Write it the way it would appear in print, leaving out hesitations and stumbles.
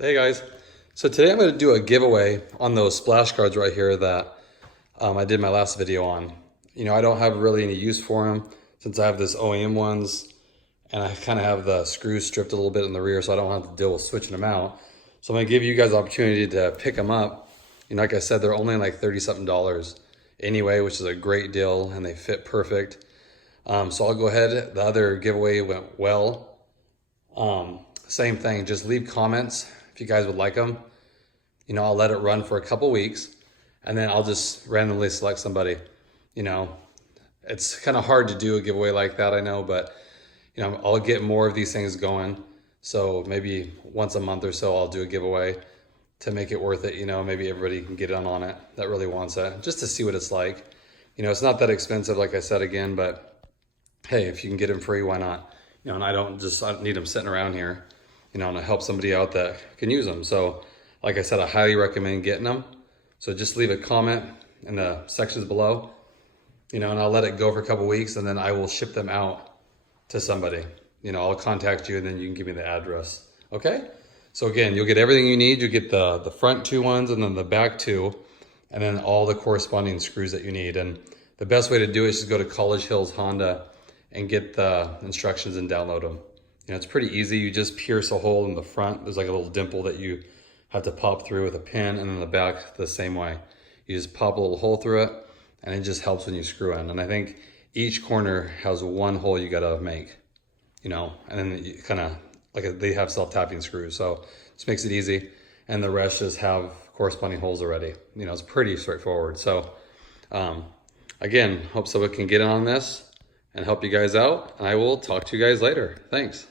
So hey guys, so today I'm going to do a giveaway on those splash guards right here that I did my last video on. You know, I don't have really any use for them since I have this OEM ones and I kind of have the screws stripped a little bit in the rear, so I don't have to deal with switching them out. So I'm going to give you guys the opportunity to pick them up. You know, like I said, they're only like 30 something dollars anyway, which is a great deal and they fit perfect. So I'll go ahead. The other giveaway went well. Same thing, just leave comments if you guys would like them. You know, I'll let it run for a couple weeks and then I'll just randomly select somebody. You know, it's kind of hard to do a giveaway like that, I know, but you know, I'll get more of these things going. So maybe once a month or so, I'll do a giveaway to make it worth it. You know, maybe everybody can get in on it that really wants it, just to see what it's like. You know, it's not that expensive, like I said again, but hey, if you can get them free, why not? You know, and I don't need them sitting around here, you know, and to help somebody out that can use them. So like I said, I highly recommend getting them. So just leave a comment in the sections below, you know, and I'll let it go for a couple weeks and then I will ship them out to somebody. You know, I'll contact you and then you can give me the address. Okay? So again, you'll get everything you need. You get the front two ones and then the back two, and then all the corresponding screws that you need. And the best way to do it is just go to College Hills Honda and get the instructions and download them. You know, it's pretty easy. You just pierce a hole in the front. There's like a little dimple that you have to pop through with a pin, and then the back the same way. You just pop a little hole through it, and it just helps when you screw in. And I think each corner has one hole you gotta make, you know, and then you kind of, like they have self-tapping screws. So this makes it easy. And the rest just have corresponding holes already. You know, it's pretty straightforward. So again, hope someone can get on this and help you guys out. And I will talk to you guys later. Thanks.